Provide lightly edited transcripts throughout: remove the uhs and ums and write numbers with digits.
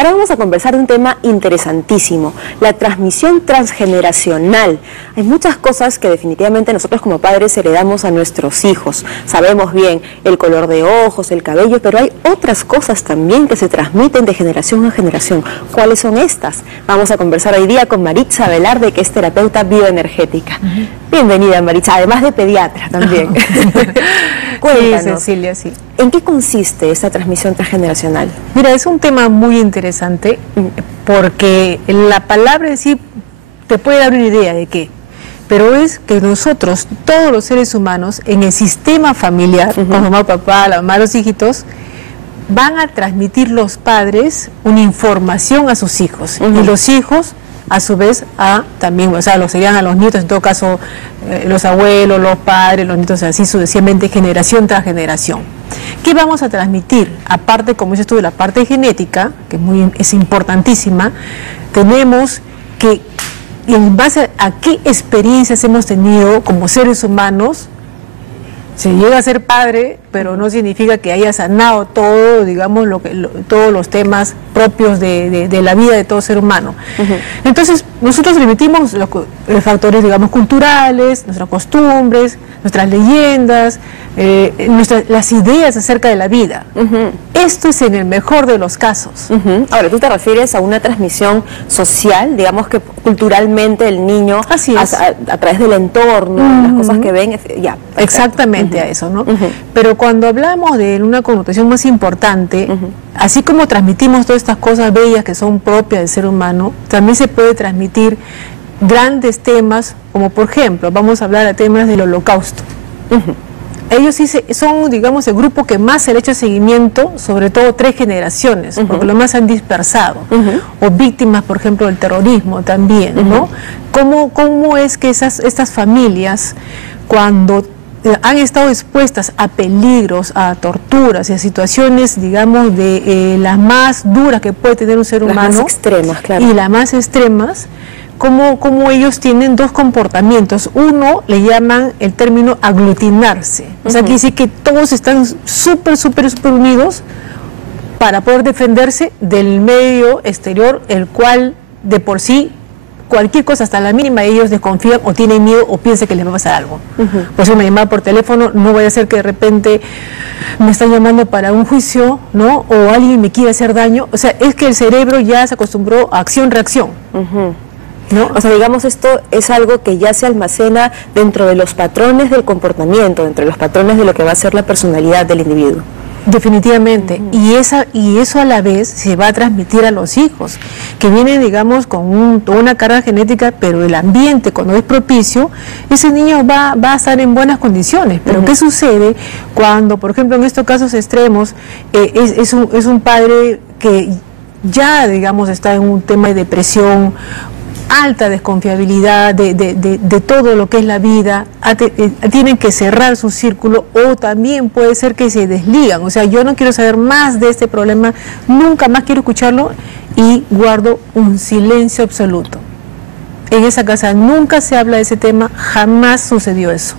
Ahora vamos a conversar de un tema interesantísimo, la transmisión transgeneracional. Hay muchas cosas que definitivamente nosotros como padres heredamos a nuestros hijos. Sabemos bien el color de ojos, el cabello, pero hay otras cosas también que se transmiten de generación a generación. ¿Cuáles son estas? Vamos a conversar hoy día con Maritza Velarde, que es terapeuta bioenergética. Bienvenida, Maritza, además de pediatra también. Cuéntanos, sí, Cecilia, sí. ¿En qué consiste esta transmisión transgeneracional? Mira, es un tema muy interesante porque la palabra en sí te puede dar una idea de qué, pero es que nosotros, todos los seres humanos, en el sistema familiar, con mamá, papá, la mamá, los hijitos, van a transmitir los padres una información a sus hijos y los hijos a su vez también, o sea, lo serían a los nietos, en todo caso los abuelos, los padres, los nietos, así sucesivamente, generación tras generación. ¿Qué vamos a transmitir? Aparte, como dices tú, de la parte genética, que es importantísima, tenemos que, en base a qué experiencias hemos tenido como seres humanos, se llega a ser padre, pero no significa que haya sanado todo, digamos, todos los temas propios de la vida de todo ser humano. Entonces, nosotros remitimos los factores, digamos, culturales, nuestras costumbres, nuestras leyendas, las ideas acerca de la vida. Esto es en el mejor de los casos. Ahora, ¿tú te refieres a una transmisión social, digamos que culturalmente el niño, así es, a través del entorno, las cosas que ven, ya? Exactamente a eso, ¿no? Pero cuando hablamos de una connotación más importante, así como transmitimos todas estas cosas bellas que son propias del ser humano, también se puede transmitir grandes temas, como por ejemplo, vamos a hablar de temas del Holocausto. Ellos sí son, digamos, el grupo que más se le ha hecho seguimiento, sobre todo 3 generaciones, porque lo más se han dispersado, o víctimas, por ejemplo, del terrorismo también, ¿no? ¿Cómo es que estas familias, cuando han estado expuestas a peligros, a torturas y a situaciones, digamos, de las más duras que puede tener un ser humano, las más extremas, claro, y las más extremas, como ellos tienen 2 comportamientos? Uno le llaman el término aglutinarse, o sea, quiere decir que todos están súper unidos para poder defenderse del medio exterior, el cual de por sí cualquier cosa, hasta la mínima, ellos desconfían o tienen miedo o piensan que les va a pasar algo. Por eso me llaman por teléfono, no vaya a ser que de repente me están llamando para un juicio, ¿no? O alguien me quiere hacer daño. O sea, es que el cerebro ya se acostumbró a acción-reacción. ¿No? O sea, digamos, esto es algo que ya se almacena dentro de los patrones del comportamiento, dentro de los patrones de lo que va a ser la personalidad del individuo. Definitivamente, y eso a la vez se va a transmitir a los hijos, que vienen, digamos, con una carga genética, pero el ambiente, cuando es propicio, ese niño va a estar en buenas condiciones. Pero ¿qué sucede cuando, por ejemplo, en estos casos extremos, es un padre que ya, digamos, está en un tema de depresión, alta desconfiabilidad de todo lo que es la vida, tienen que cerrar su círculo, o también puede ser que se desligan, o sea, yo no quiero saber más de este problema, nunca más quiero escucharlo, y guardo un silencio absoluto. En esa casa nunca se habla de ese tema, jamás sucedió eso.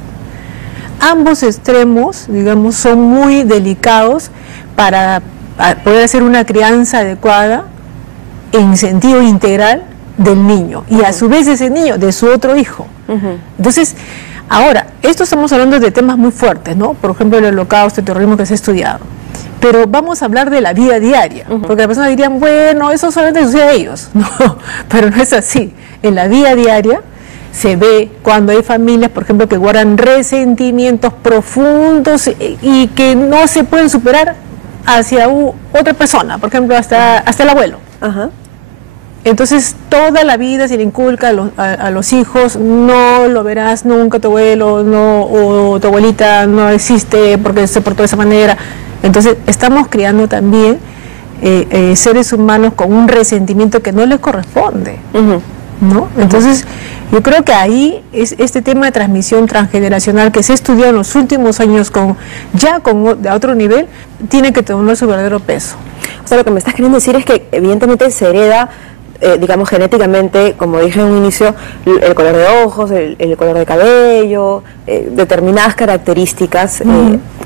Ambos extremos, digamos, son muy delicados para poder hacer una crianza adecuada en sentido integral del niño, y a su vez ese niño de su otro hijo. Entonces, ahora, esto estamos hablando de temas muy fuertes, ¿no? Por ejemplo, el holocausto, el terrorismo que se ha estudiado, pero vamos a hablar de la vida diaria, porque las personas dirían, bueno, eso solamente sucede a ellos. No, pero no es así. En la vida diaria se ve cuando hay familias, por ejemplo, que guardan resentimientos profundos y que no se pueden superar hacia otra persona, por ejemplo, hasta el abuelo. Entonces, toda la vida se le inculca a los hijos, no lo verás nunca, tu abuelo, no, o tu abuelita no existe porque se portó de esa manera. Entonces, estamos criando también seres humanos con un resentimiento que no les corresponde, ¿no? Entonces, yo creo que ahí es este tema de transmisión transgeneracional que se ha estudiado en los últimos años a otro nivel, tiene que tener su verdadero peso. O sea, lo que me estás queriendo decir es que evidentemente se hereda digamos, genéticamente, como dije en un inicio, el color de ojos, el color de cabello, determinadas características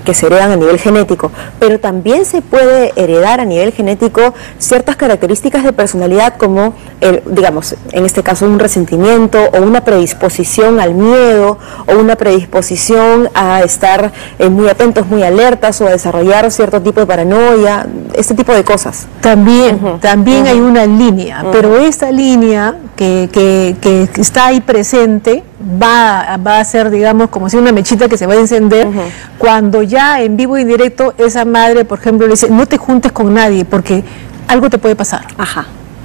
que se heredan a nivel genético, pero también se puede heredar a nivel genético ciertas características de personalidad como, digamos, en este caso un resentimiento o una predisposición al miedo o una predisposición a estar muy atentos, muy alertas o a desarrollar cierto tipo de paranoia, este tipo de cosas. También hay una línea, pero esta línea que está ahí presente va a ser, digamos, como si una mechita que se va a encender cuando ya en vivo y directo esa madre, por ejemplo, le dice, no te juntes con nadie porque algo te puede pasar,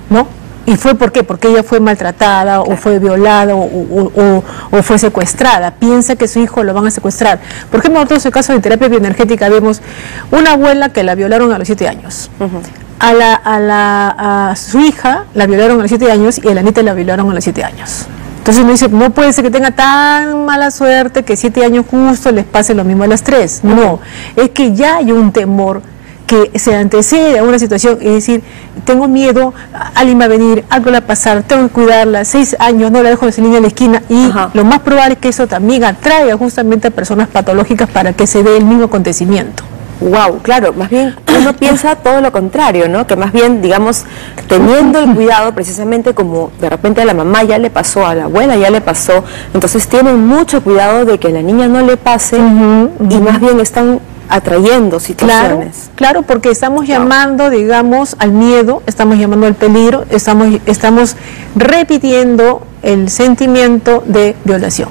¿no? ¿Y fue por qué? Porque ella fue maltratada, o fue violada, o fue secuestrada. Piensa que su hijo lo van a secuestrar. Por ejemplo, nosotros en el caso de terapia bioenergética vemos una abuela que la violaron a los 7 años. A su hija la violaron a los 7 años y a la nieta la violaron a los 7 años. Entonces uno dice, no puede ser que tenga tan mala suerte que 7 años justo les pase lo mismo a las 3. No, es que ya hay un temor que se antecede a una situación, es decir, tengo miedo, alguien va a venir, algo le va a pasar, tengo que cuidarla, 6 años, no la dejo de salir en la esquina, y lo más probable es que eso también atraiga justamente a personas patológicas para que se dé el mismo acontecimiento. Wow, claro, más bien uno piensa todo lo contrario, ¿no? Que más bien, digamos, teniendo el cuidado, precisamente como de repente a la mamá ya le pasó, a la abuela ya le pasó, entonces tienen mucho cuidado de que a la niña no le pase y más bien están atrayendo situaciones. Claro, porque estamos llamando, digamos, al miedo, estamos llamando al peligro, estamos repitiendo el sentimiento de violación.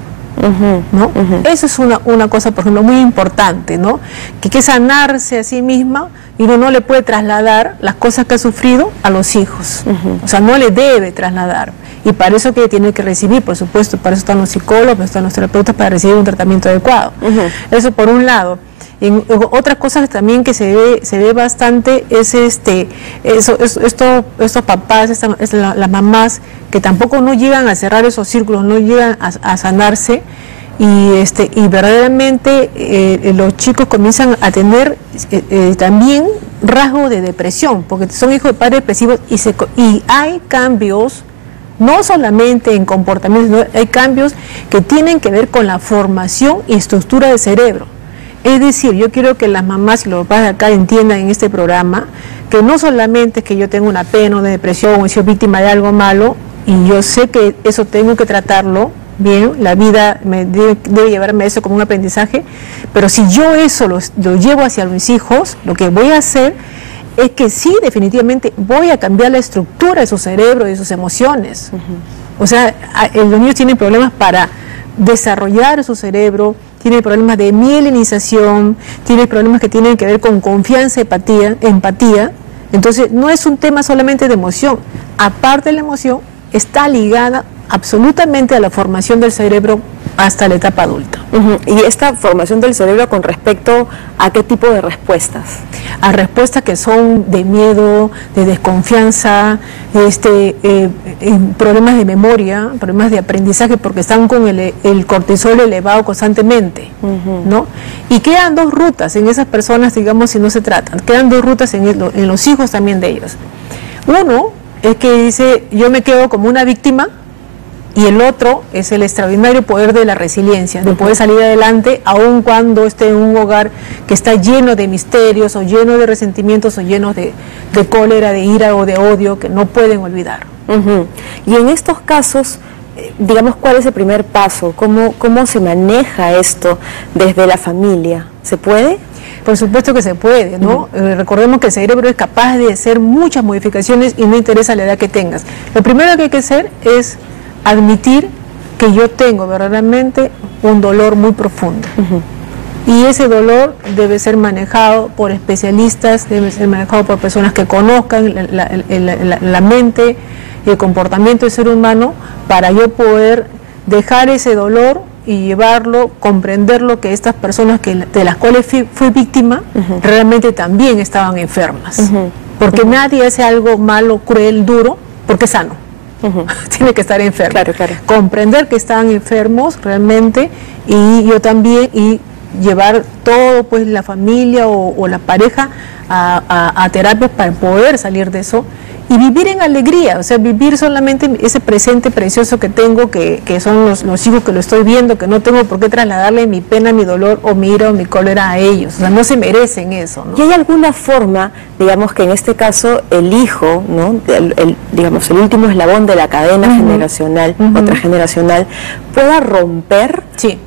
¿No? Eso es una cosa, por ejemplo, muy importante, ¿no? Que hay que sanarse a sí misma y uno no le puede trasladar las cosas que ha sufrido a los hijos. O sea, no le debe trasladar. Y para eso que tiene que recibir, por supuesto, para eso están los psicólogos, para eso están los terapeutas, para recibir un tratamiento adecuado. Eso por un lado. Y otras cosas también que se ve bastante es estos papás, las mamás que tampoco no llegan a cerrar esos círculos, no llegan a sanarse, y verdaderamente los chicos comienzan a tener también rasgos de depresión, porque son hijos de padres depresivos, y hay cambios no solamente en comportamiento, sino hay cambios que tienen que ver con la formación y estructura del cerebro. Es decir, yo quiero que las mamás y los papás de acá entiendan en este programa que no solamente es que yo tengo una pena o de depresión o he sido víctima de algo malo y yo sé que eso tengo que tratarlo bien, la vida me debe llevarme a eso como un aprendizaje, pero si yo eso lo llevo hacia mis hijos, lo que voy a hacer es que sí, definitivamente voy a cambiar la estructura de su cerebro y de sus emociones. O sea, los niños tienen problemas para desarrollar su cerebro, tiene problemas de mielinización, tiene problemas que tienen que ver con confianza, empatía. Entonces, no es un tema solamente de emoción. Aparte de la emoción, está ligada absolutamente a la formación del cerebro hasta la etapa adulta. ¿Y esta formación del cerebro con respecto a qué tipo de respuestas? A respuestas que son de miedo, de desconfianza, problemas de memoria, problemas de aprendizaje, porque están con el cortisol elevado constantemente, ¿no? Y quedan dos rutas en esas personas, digamos, si no se tratan. Quedan dos rutas en los hijos también de ellos. Uno es que dice, yo me quedo como una víctima, y el otro es el extraordinario poder de la resiliencia, de poder salir adelante aun cuando esté en un hogar que está lleno de misterios o lleno de resentimientos o lleno de cólera, de ira o de odio que no pueden olvidar. Y en estos casos, digamos, ¿cuál es el primer paso? ¿Cómo se maneja esto desde la familia? ¿Se puede? Por supuesto que se puede, ¿no? Recordemos que el cerebro es capaz de hacer muchas modificaciones y no interesa la edad que tengas. Lo primero que hay que hacer es admitir que yo tengo verdaderamente un dolor muy profundo. Y ese dolor debe ser manejado por especialistas, debe ser manejado por personas que conozcan la mente y el comportamiento del ser humano para yo poder dejar ese dolor y llevarlo, comprenderlo, que estas personas de las cuales fui víctima realmente también estaban enfermas. Porque nadie hace algo malo, cruel, duro, porque es sano. Tiene que estar enfermo. Claro. Comprender que están enfermos realmente, y yo también, y llevar todo, pues, la familia o la pareja a terapias para poder salir de eso y vivir en alegría, o sea, vivir solamente ese presente precioso que tengo, que son los hijos que lo estoy viendo, que no tengo por qué trasladarle mi pena, mi dolor o mi ira o mi cólera a ellos, o sea, no se merecen eso, ¿no? ¿Y hay alguna forma, digamos, que en este caso el hijo, ¿no? Digamos, el último eslabón de la cadena generacional o transgeneracional, pueda romper? Sí.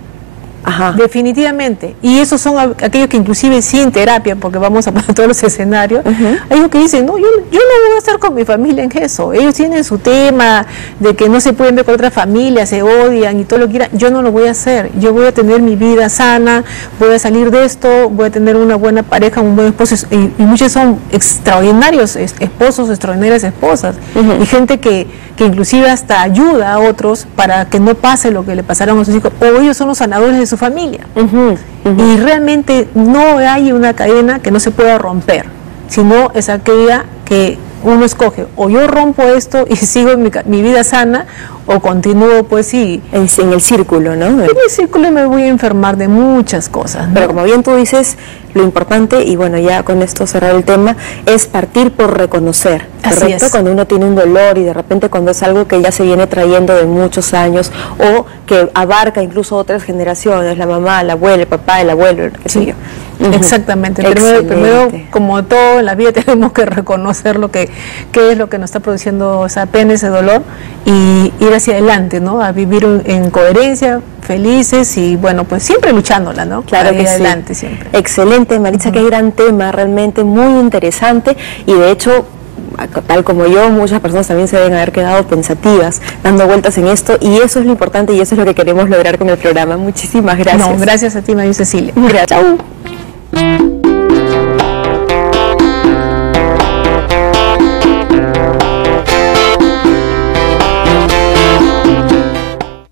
Ajá. Definitivamente, y esos son aquellos que inclusive sin terapia, porque vamos a poner todos los escenarios, hay los que dicen, no, yo no voy a estar con mi familia en eso, ellos tienen su tema de que no se pueden ver con otras familias, se odian y todo lo que quieran, yo no lo voy a hacer, yo voy a tener mi vida sana, voy a salir de esto, voy a tener una buena pareja, un buen esposo, y muchos son extraordinarios esposos, extraordinarias esposas, y gente que inclusive hasta ayuda a otros para que no pase lo que le pasaron a sus hijos, o ellos son los sanadores de su familia. Y realmente no hay una cadena que no se pueda romper, sino es aquella que uno escoge, o yo rompo esto y sigo mi vida sana, o continúo pues sí en el círculo, ¿no? En el círculo me voy a enfermar de muchas cosas, ¿no? Pero como bien tú dices, lo importante, y bueno, ya con esto cerrar el tema, es partir por reconocer, ¿correcto? Cuando uno tiene un dolor y de repente cuando es algo que ya se viene trayendo de muchos años o que abarca incluso otras generaciones, la mamá, la abuela, el papá, el abuelo, qué sé yo. Exactamente. Primero, como todo en la vida, tenemos que reconocer qué es lo que nos está produciendo esa pena, ese dolor, y ir hacia adelante, ¿no? A vivir en coherencia, felices y, bueno, pues siempre luchándola, ¿no? Claro que adelante sí. Siempre. Excelente, Maritza, qué gran tema, realmente muy interesante, y de hecho, tal como yo, muchas personas también se deben haber quedado pensativas, dando vueltas en esto, y eso es lo importante y eso es lo que queremos lograr con el programa. Muchísimas gracias. No, gracias a ti, María Cecilia. Gracias. Chau.